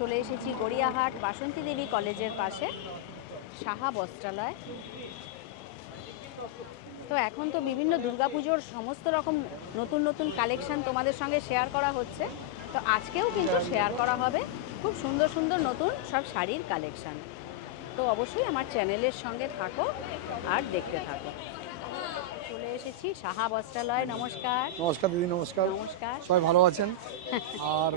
চলে এসেছি গড়িয়াহাট বাসন্তী দেবী কলেজের পাশে সাহা বস্ত্রালয়। তো এখন তো বিভিন্ন দুর্গাপুজোর সমস্ত রকম নতুন নতুন কালেকশন তোমাদের সঙ্গে শেয়ার করা হচ্ছে। তো আজকেও কিন্তু শেয়ার করা হবে খুব সুন্দর সুন্দর নতুন সব শাড়ির কালেকশন। তো অবশ্যই আমার চ্যানেলের সঙ্গে থাকো আর দেখতে থাকো। চলে এসেছি সাহা বস্ত্রালয়। নমস্কার। নমস্কার দিদি। নমস্কার। নমস্কার। সবাই ভালো আছেন? আর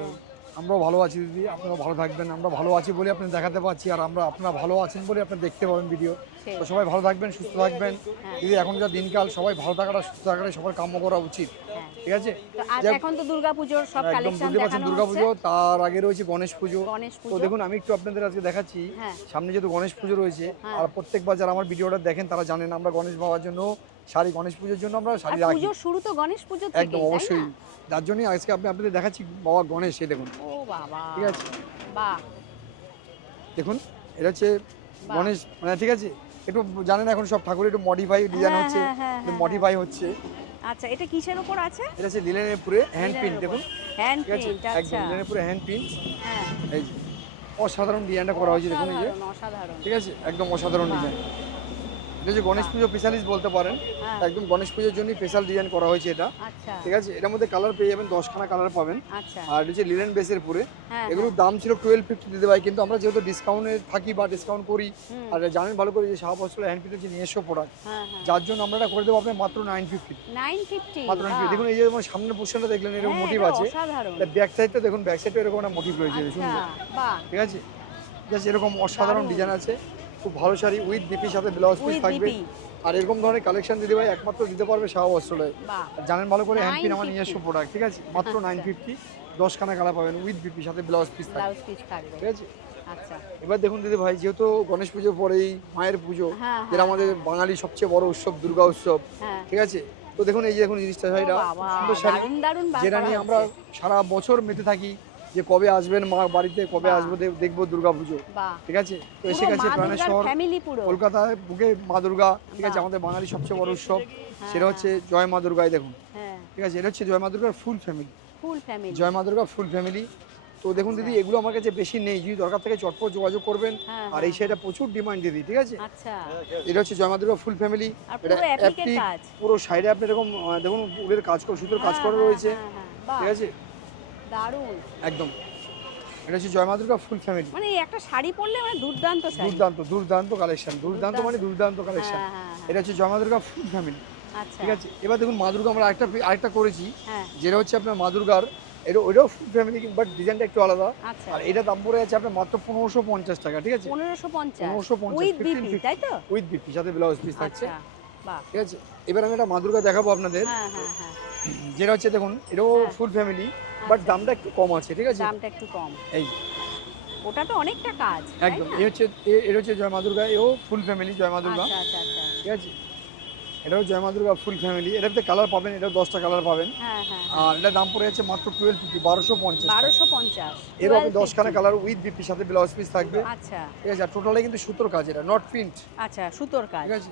আমরাও ভালো আছি দিদি, আপনারাও ভালো থাকবেন। আমরা ভালো আছি বলে আপনি দেখাতে পাচ্ছি, আর আপনারা ভালো আছেন বলে আপনি দেখতে পাবেন ভিডিও। তো সবাই ভালো থাকবেন, সুস্থ থাকবেন দিদি। এখন যা দিনকাল, সবাই ভালো থাকাটা সুস্থ থাকাটাই সবার কাম্য করা উচিত, ঠিক আছে? এখন তো দুর্গাপুজোর সব কালেকশন দেখানো দুর্গাপুজো, তার আগে রয়েছে গণেশ পুজো। তো তো দেখুন, আমি একটু আপনাদের আজকে দেখাচ্ছি। সামনে যেহেতু গণেশ পুজো রয়েছে, আর প্রত্যেকবার যারা আমার ভিডিওটা দেখেন তারা জানেন আমরা গণেশ বাবার জন্য শাড়ি, গণেশ পুজোর জন্য আমরা শাড়ি রাখি। পুজো শুরু তো গণেশ পুজো থেকে, একদম অবশ্যই। যার জন্যই আজকে আপনাদের দেখাচ্ছি বাবা গণেশ। এই দেখুন, ও বাবা, ঠিক আছে? বাহ, দেখুন, এটা হচ্ছে গণেশ, মানে ঠিক আছে। একটু জানেন এখন সব ঠাকুর একটু মডিফাই ডিজাইন হচ্ছে, মডিফাই হচ্ছে। আচ্ছা, এটা কিসের উপর আছে? এটা হচ্ছে লিনেনের পুরে হ্যান্ড প্রিন্ট। দেখুন, হ্যান্ড ঠিক আছে, প্রিন্ট। একদম আচ্ছা, লিনেনের পুরে হ্যান্ড প্রিন্ট। হ্যাঁ, এই যে অসাধারণ ডিজাইনটা করা হয়েছে, দেখুন এই যে, অসাধারণ, ঠিক আছে, একদম অসাধারণ ডিজাইন। এটা যে গণেশ পুজো স্পেশালিস্ট বলতে পারেন, একদম গণেশ পুজোর জন্য স্পেশাল ডিজাইন করা হয়েছে এটা। আচ্ছা, ঠিক আছে, এটার মধ্যে কালার পেয়ে যাবেন, 10খানা কালার পাবেন। আচ্ছা, আর এটা হচ্ছে লিনেন বেসের পুরে। এগুলোর দাম ছিল 1250 দিতে ভাই, কিন্তু আমরা যেহেতু ডিসকাউন্টে থাকি বা ডিসকাউন্ট করি, আর জানেন ভালো করে যে সাহা বস্ত্রালয় হ্যান্ড প্রিন্টের যে নিজস্ব প্রোডাক্ট, যার জন্য আমরা এটা করে দেবো আপনার মাত্র 950। মাত্র 950। দেখুন, এই যে সামনের পোর্শনটা দেখলেন, এরকম মোটিভ আছে। ব্যাক সাইডটা দেখুন, ব্যাক সাইডটা এরকম একটা মোটিভ রয়েছে, সুন্দর, ঠিক আছে? জাস্ট এরকম অসাধারণ ডিজাইন আছে। খুব ভালো শাড়ি, উইথ বিপির সাথে ব্লাউজ পিস থাকবে। আর এরকম ধরনের কালেকশন দিদি ভাই একমাত্র দিতে পারবে সাহা বস্ত্রালয়। জানেন ভালো করে, হ্যান্ড প্রিন্ট আমার নিজস্ব প্রোডাক্ট, ঠিক আছে? মাত্র 950, 10খানা কালার পাবেন, উইথ বিপির সাথে ব্লাউজ পিস থাকবে, ঠিক আছে? আচ্ছা, এবার দেখুন দিদি ভাই, যেহেতু গণেশ পুজোর পরেই মায়ের পুজো, যেটা আমাদের বাঙালি সবচেয়ে বড় উৎসব, দুর্গা উৎসব, ঠিক আছে? তো দেখুন, এই যে দেখুন জিনিসটা, শাড়িটা সুন্দর শাড়ি, যেটা নিয়ে আমরা সারা বছর মেতে থাকি যে কবে আসবেন মা বাড়িতে, কবে আসবো দেখবো দুর্গা পুজো, ঠিক আছে? তো এসে গেছে প্রাণের শহর কলকাতায়, বুকে মা দুর্গা, ঠিক আছে? আমাদের বাঙালি সবচেয়ে বড় উৎসব, সেটা হচ্ছে জয় মা দুর্গাই। দেখুন, ঠিক আছে, এটা হচ্ছে জয় মা দুর্গার ফুল ফ্যামিলি, জয় মা দুর্গা ফুল ফ্যামিলি। তো দেখুন দিদি, এগুলো আমার কাছে বেশি নেই, যদি দরকার থাকে চটপট যোগাযোগ করবেন। আর এই শাড়িটা প্রচুর ডিমান্ড দিদি, ঠিক আছে? এটা হচ্ছে জয় মা দুর্গা ফুল ফ্যামিলি। এটা পুরো সাইডে আপনি এরকম দেখুন, উলের কাজ করা, সুতোর কাজ করা রয়েছে, ঠিক আছে? দারুণ, একদম। এটা হচ্ছে জয় মা দুর্গা ফুল ফ্যামিলি। মানে একটা শাড়ি পরলে মানে দুর্দান্ত শাড়ি, দুর্দান্ত দুর্দান্ত কালেকশন, দুর্দান্ত মানে দুর্দান্ত কালেকশন। এটা হচ্ছে জয় মা দুর্গা ফুল ফ্যামিলি, ঠিক আছে? এবার দেখুন, মা দুর্গা আমরা আরেকটা করেছি, যেটা হচ্ছে আপনার মা দুর্গার, ওইটাও ফুল ফ্যামিলি, বাট ডিজাইনটা একটু আলাদা। আর এটা দাম পড়ে আছে আপনার মাত্র 1550 টাকা, ঠিক আছে? 1550 উইথ বিপি, তাই তো? উইথ বিপি সাথে ব্লাউজ পিস থাকছে, ঠিক আছে? এবার আমি একটা মা দুর্গা দেখাবো আপনাদের, যেটা হচ্ছে দেখুন, এটাও ফুল ফ্যামিলি, বাট দামটা একটু কম আছে, ঠিক আছে? দামটা একটু কম। এই ওটা তো অনেকটা কাজ, একদম। এটা হচ্ছে জয় মা দুর্গা, এও ফুল ফ্যামিলি জয় মা দুর্গা, ঠিক আছে? এটাও জয় মা দুর্গা ফুল ফ্যামিলি। এটাতে কালার পাবেন, এটাও 10টা কালার পাবেন। আর এটার দাম পড়ে যাচ্ছে মাত্র 1250, 1250। এরকম 10খানা কালার উইথ বিপির সাথে ব্লাউজ পিস থাকবে, আচ্ছা, ঠিক আছে? আর টোটালি কিন্তু সুতোর কাজ, এটা নট প্রিন্ট। আচ্ছা, সুতোর কাজ, ঠিক আছে?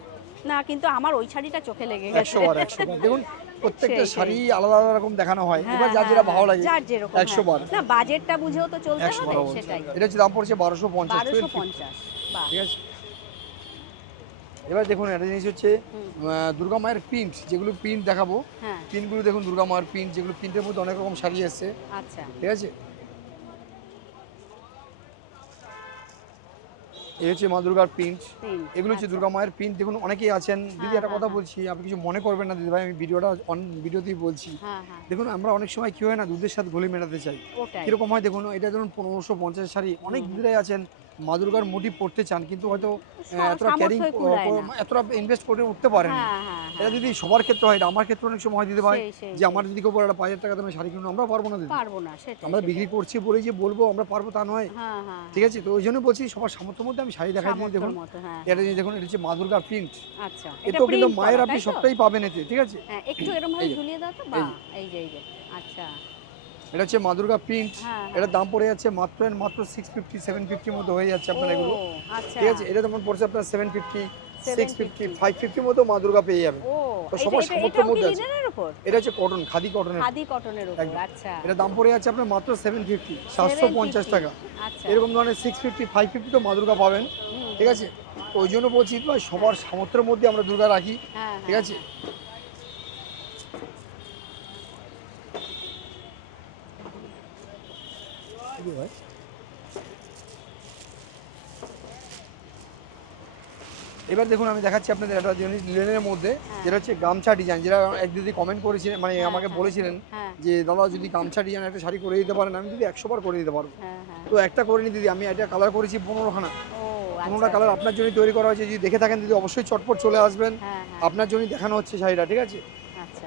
না, কিন্তু আমার ওই শাড়িটা চোখে লেগে গেছে 100 বার। দেখুন, প্রত্যেকটা শাড়ি আলাদা আলাদা রকম দেখানো হয়, এবার যার যেটা ভালো লাগে, 100 বার। না, বাজেটটা বুঝেও তো চলতে হবে, সেটাই। এটা হচ্ছে দাম পড়ছে 1250, 1250, বাহ, ঠিক আছে? এবার দেখুন, একটা জিনিস হচ্ছে দুর্গা মায়ের প্রিন্ট, যেগুলো প্রিন্ট দেখাবো, প্রিন্টগুলো দেখুন, দুর্গা মায়ের প্রিন্ট, যেগুলো প্রিন্টের মধ্যে অনেক রকম শাড়ি এসছে, আচ্ছা, ঠিক আছে? এই হচ্ছে মা দুর্গার প্রিন্ট, এগুলো হচ্ছে দুর্গা মায়ের প্রিন্ট। দেখুন, অনেকেই আছেন দিদি, একটা কথা বলছি, আপনি কিছু মনে করবেন না দিদি ভাই, আমি ভিডিওতেই বলছি। দেখুন, আমরা অনেক সময় কি হয় না, দুধের সাথে ঘোলি মেটাতে চাই। কিরকম হয় দেখুন, এটা ধরুন 1550 শাড়ি, অনেক দিদিরাই আছেন মা দুর্গার মোটিভ পড়তে চান, কিন্তু হয়তো এতটা ইনভেস্ট করে উঠতে পারেন। এটা দিদি সবার ক্ষেত্রে হয়, আমার ক্ষেত্রে অনেক সময় হয় দিদি ভাই, যে আমার যদি কেউ একটা 5000 টাকা দামের শাড়ি কিনুন, আমরা পারবো না দিদি, আমরা বিক্রি করছি বলেই যে বলবো আমরা পারবো তা নয়, ঠিক আছে? তো ওই জন্য বলছি, সবার সামর্থ্যের মধ্যে আমি শাড়ি দেখাই দিই। দেখুন, এটা দেখুন, এটা হচ্ছে মা দুর্গা প্রিন্ট। আচ্ছা, এটাও কিন্তু মায়ের আপনি সবটাই পাবেন এতে, ঠিক আছে? একটু এরকম ভাবে ঝুলিয়ে দাও তো, বাহ, এই যে আচ্ছা, এটা হচ্ছে মা দুর্গা প্রিন্ট। এটার দাম পড়ে যাচ্ছে মাত্র 650, 750 মধ্যে হয়ে যাচ্ছে আপনার এগুলো, ঠিক আছে? এটা যেমন পড়ছে আপনার 750, 650 550 মতো মা দুর্গা পেয়ে যাবেন। ও তো সবার সামর্থ্যের মধ্যে আছে। লিনেনের উপর? এটা হচ্ছে কটন, খাদি কটনের। খাদি কটনের উপর, আচ্ছা। এটা দাম পড়ে যাচ্ছে আপনার মাত্র 750 750 টাকা। আচ্ছা। এরকম ধরনের 650 550 তো মা দুর্গা পাবেন, ঠিক আছে? তো ওই জন্য বলছি ভাই সবার সামর্থ্যের মধ্যে আমরা দুর্গা রাখি, ঠিক আছে? ভাই এবার দেখুন আমি দেখাচ্ছি আপনাদের একটা জিনিস লিনেনের মধ্যে, যেটা হচ্ছে গামছা ডিজাইন, যেটা এক দিদি কমেন্ট করেছিলেন, মানে আমাকে বলেছিলেন যে দাদা যদি গামছা ডিজাইন একটা শাড়ি করে দিতে পারেন, আমি যদি 100 বার করে দিতে পারবো। তো একটা করে নি দিদি, আমি একটা কালার করেছি 15খানা। 15টা কালার আপনার জন্য তৈরি করা হয়েছে, যদি দেখে থাকেন দিদি অবশ্যই চটপট চলে আসবেন, আপনার জন্য দেখানো হচ্ছে শাড়িটা, ঠিক আছে?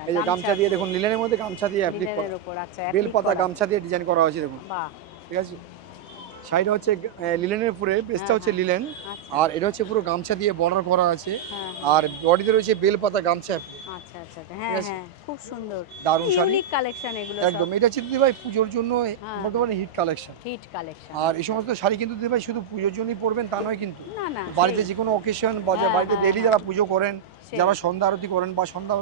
এই যে গামছা দিয়ে দেখুন, লিনেনের মধ্যে গামছা দিয়ে অ্যাপ্লিক করা, বেলপাতা গামছা দিয়ে ডিজাইন করা হয়েছে দেখুন, ঠিক আছে? শাড়িটা হচ্ছে লিলেনের উপরে, বেসটা হচ্ছে লিলেন, আর এটা হচ্ছে পুরো গামছা দিয়ে বর্ডার করা আছে, আর বডিতে রয়েছে বেলপাতা গামছা। আচ্ছা আচ্ছা, হ্যাঁ হ্যাঁ, খুব সুন্দর দারুণ শাড়ি, ইউনিক কালেকশন এগুলো একদম। এটা হচ্ছে দিদি ভাই পূজোর জন্য বর্তমানে হিট কালেকশন। আর এই সমস্ত শাড়ি কিন্তু দিদি ভাই শুধু পূজোর জন্যই পরবেন তা নয়, কিন্তু বাড়িতে যে কোনো অকেশন বা বাড়িতে ডেইলি যারা পুজো করেন, যারা সন্ধ্যা আরতি করেন বা সন্ধ্যা,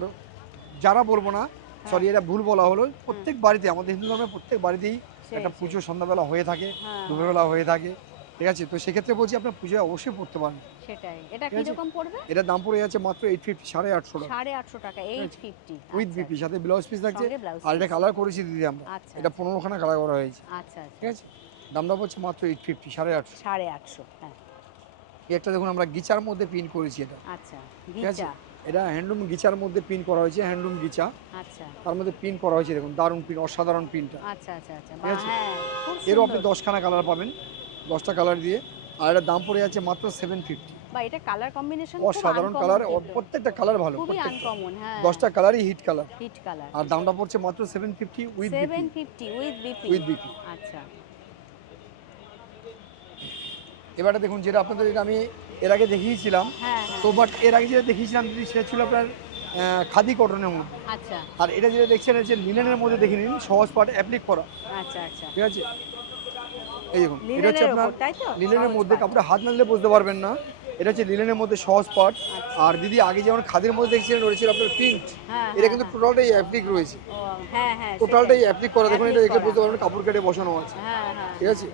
যারা বলবো না, সরি এটা ভুল বলা হলো, প্রত্যেক বাড়িতে, আমাদের হিন্দু ধর্মের প্রত্যেক বাড়িতেই একটা পুজো সন্ধ্যাবেলা হয়ে থাকে, দুপুরবেলা হয়ে থাকে, ঠিক আছে? তো সেক্ষেত্রে বলছি আপনার পুজোয় অবশ্যই পড়তে পারেন। সেটাই। এটা কি রকম পড়বে? এটার দাম পড়ে যাচ্ছে মাত্র 850 850 টাকা। 850 টাকা 850 উইথ বিপি, সাথে ব্লাউজ পিস থাকছে। আর এটা কালার করেছি দিদি আমরা, এটা 15খানা কালার করা হয়েছে, আচ্ছা, ঠিক আছে? দামটা পড়ছে মাত্র 850 850 850। হ্যাঁ, একটা দেখুন আমরা গিচার মধ্যে প্রিন্ট করেছি এটা, আচ্ছা। গিচা, এটা হ্যান্ডলুম গিচার মধ্যে প্রিন্ট করা হয়েছে, হ্যান্ডলুম গিচা, আচ্ছা। তার মধ্যে প্রিন্ট করা হয়েছে দেখুন, দারুণ প্রিন্ট, অসাধারণ প্রিন্টটা, আচ্ছা আচ্ছা আচ্ছা, হ্যাঁ এরও আপনি 10খানা কালার পাবেন, 10টা কালার দিয়ে। আর এটার দাম পড়ে যাচ্ছে মাত্র 750। বা এটা কালার কম্বিনেশন অসাধারণ কালার, প্রত্যেকটা কালার ভালো, খুবই আনকমন, হ্যাঁ 10টা কালারই হিট কালার, হিট কালার। আর দামটা পড়ছে মাত্র 750 উইথ বিপি, 750 উইথ বিপি। আচ্ছা। এবারে দেখুন যেটা আপনাদের, এটা আমি এর আগে দেখিয়েছিলাম, তো বাট এর আগে যেটা দেখিয়েছিলাম দিদি সেটা ছিল আপনার খাদি কটনের মধ্যে, আচ্ছা। আর এটা যেটা দেখছেন হচ্ছে লিনেনের মধ্যে, দেখে নিন, সহজ পাট অ্যাপ্লিক করা, আচ্ছা আচ্ছা, ঠিক আছে? এই দেখুন এটা হচ্ছে আপনার লিনেনের মধ্যে, কাপড়ে হাত না দিলে বুঝতে পারবেন না, এটা হচ্ছে লিনেনের মধ্যে সহজ পাট। আর দিদি আগে যেমন খাদির মধ্যে দেখছিলেন রয়েছে আপনার প্রিন্ট, এটা কিন্তু টোটালটাই অ্যাপ্লিক রয়েছে, টোটালটাই অ্যাপ্লিক করা, দেখুন এটা দেখলে বুঝতে পারবেন কাপড় কেটে বসানো আছে, ঠিক আছে?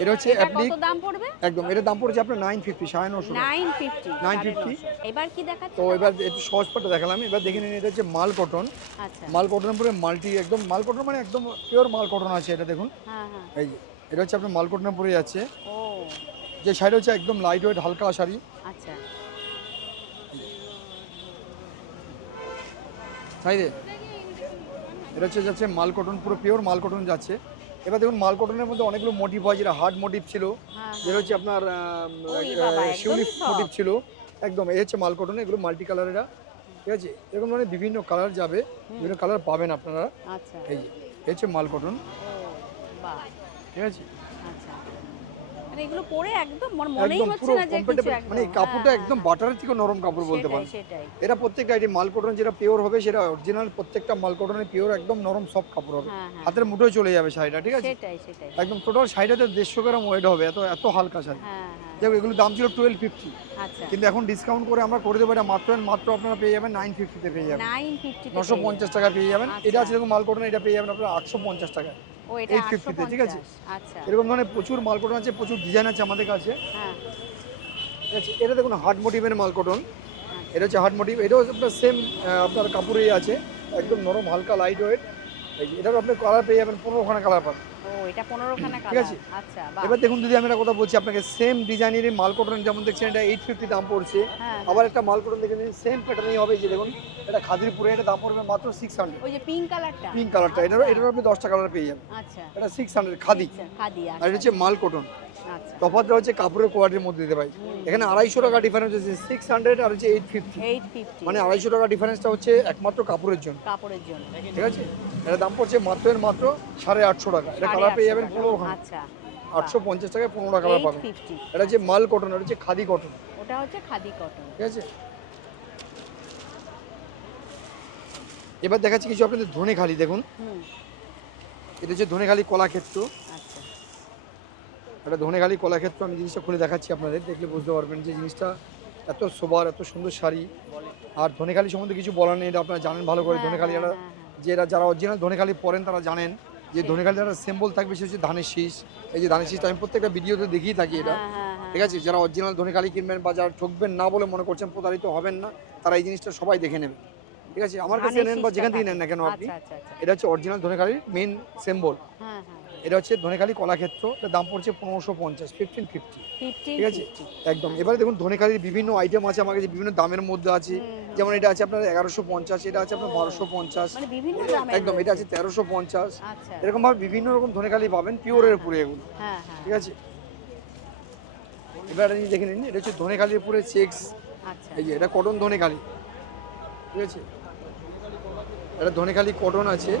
এটা হচ্ছে অ্যাপ্লিক। কত দাম পড়বে? একদম এর দাম পড়ছে আপনার 950 950। এবার কি দেখাচ্ছেন? তো এবার একটু সহজ পাটটা দেখালাম, এবার দেখে নিন এটা হচ্ছে মাল কটন। আচ্ছা, মাল কটনের উপরে মাল্টি, একদম মাল কটন, মানে একদম পিওর মাল কটন আছে এটা দেখুন, হ্যাঁ হ্যাঁ, এই যে এটা হচ্ছে আপনার মাল কটনের উপরে যাচ্ছে। ও, যে শাড়ি হচ্ছে একদম লাইট ওয়েট হালকা শাড়ি, আচ্ছা। তাই রে, এটা হচ্ছে যাচ্ছে মাল কটন, পুরো পিওর মাল কটন যাচ্ছে। এবার দেখুন মাল কটনের মধ্যে অনেকগুলো মোটিভ হয়, যেটা হার্ড মোটিভ ছিল, যেটা হচ্ছে আপনার শিউলি মোটিভ ছিল, একদম এই হচ্ছে মাল কটন, এগুলো মাল্টি কালারেরা, ঠিক আছে? এরকম মানে বিভিন্ন কালার যাবে, বিভিন্ন কালার পাবেন আপনারা, আচ্ছা। এই যে এই হচ্ছে মাল কটন, ঠিক আছে? মানে এগুলো পরে একদম মনেই হচ্ছে না যে কিছু, মানে কাপড়টা একদম বাটারের থেকে নরম কাপড় বলতে পারেন। এটা প্রত্যেকটা আইটেম মাল কটন যেটা পিওর হবে, সেটা অরিজিনাল, প্রত্যেকটা মাল কটনের পিওর একদম নরম সফট কাপড় হবে, হাতের মুঠোয় চলে যাবে শাড়িটা, ঠিক আছে? সেটাই সেটাই, একদম টোটাল শাড়িটাতে 150 গ্রাম ওয়েট হবে, এত এত হালকা শাড়ি। দেখো এগুলো দাম ছিল 1250, আচ্ছা, কিন্তু এখন ডিসকাউন্ট করে আমরা করে দেবো, এটা মাত্র আপনারা পেয়ে যাবেন 950 তে পেয়ে যাবেন, 950 টাকা পেয়ে যাবেন। এটা আছে দেখুন মাল কটন, এটা পেয়ে যাবেন আপনারা 850 টাকায়, 850 তে, ঠিক আছে? আচ্ছা, এরকম ধরনের প্রচুর মাল কটন আছে, প্রচুর ডিজাইন আছে আমাদের কাছে, হ্যাঁ, ঠিক আছে? এটা দেখুন হার্ড মোটিভের মাল কটন, এটা হচ্ছে হার্ড মোটিভ, এটাও আপনার সেম আপনার কাপড়েই আছে, একদম নরম হালকা লাইট ওয়েট। এটারও আপনি কালার পেয়ে যাবেন, 15খানা কালার পাবেন। ও, এটা 15খানা কালার, ঠিক আছে? আচ্ছা, এবার দেখুন যদি আমি একটা কথা বলছি আপনাকে, সেম ডিজাইনেরই মাল কটন, যেমন দেখছেন এটা 850 দাম পড়ছে, আবার একটা মাল কটন দেখে নিন সেম প্যাটার্নই হবে, যে দেখুন এটা খাদির পুরে, এটা দাম পড়বে মাত্র 600, ওই যে পিঙ্ক কালারটা, এটারও আপনি 10টা কালার পেয়ে যাবেন, আচ্ছা। এটা 600 খাদি, আর এটা হচ্ছে মাল কটন। আচ্ছা, তফাৎটা হচ্ছে কাপড়ের কোয়ালিটির মধ্যে দিতে ভাই, এখানে 250 টাকা ডিফারেন্স হচ্ছে, 600 আর হচ্ছে 850, মানে 250 টাকা ডিফারেন্সটা হচ্ছে একমাত্র কাপড়ের জন্য, ঠিক আছে? এটা দাম পড়ছে মাত্র 850 টাকা, এটা কালার পেয়ে যাবেন 15খানা, আচ্ছা, 850 টাকায় 15টা কালার পাবেন। এটা হচ্ছে মাল কটন, এটা হচ্ছে খাদি কটন, ওটা হচ্ছে খাদি কটন, ঠিক আছে? এবার দেখাচ্ছি কিছু আপনাদের ধনেখালি, দেখুন এটা হচ্ছে ধনেখালি কলাক্ষেত্র, আচ্ছা, এটা ধনেখালি কলাক্ষেত্র। আমি জিনিসটা খুলে দেখাচ্ছি আপনাদের, দেখলে বুঝতে পারবেন যে জিনিসটা এত সোবার, এত সুন্দর শাড়ি। আর ধনেখালি সম্বন্ধে কিছু বলার নেই, এটা আপনারা জানেন ভালো করে। ধনেখালি যারা অরিজিনাল ধনেখালি পরেন তারা জানেন যে ধনেখালি একটা সিম্বল থাকবে, সে হচ্ছে ধানের শীষ। এই যে ধানের শীষটা আমি প্রত্যেকটা ভিডিওতে দেখিয়ে থাকি এটা, ঠিক আছে? যারা অরিজিনাল ধনেখালি কিনবেন বা যারা ঠকবেন না বলে মনে করছেন, প্রতারিত হবেন না, তারা এই জিনিসটা সবাই দেখে নেবেন, ঠিক আছে? আমার কাছে নেন বা যেখান থেকে নেন না কেন আপনি, এটা হচ্ছে অরিজিনাল ধনেখালির মেইন সিম্বল। এটা হচ্ছে ধনেখালি কলাক্ষেত্র। এটার দাম পড়ছে 1550, 1550, ঠিক আছে? একদম। এবারে দেখুন ধনেখালির বিভিন্ন আইটেম আছে আমার কাছে, বিভিন্ন দামের মধ্যে আছে। যেমন এটা আছে আপনার 1150, এটা আছে আপনার 1250, একদম। এটা আছে 1350। এরকম ভাবে বিভিন্ন রকম ধনেখালি পাবেন, পিওরের উপরে এগুলো, ঠিক আছে? এবার আপনি দেখে নিন, এটা হচ্ছে ধনেখালির উপরে চেক্স। এই যে এটা কটন ধনেখালি, ঠিক আছে? এটা ধনেখালি কটন আছে,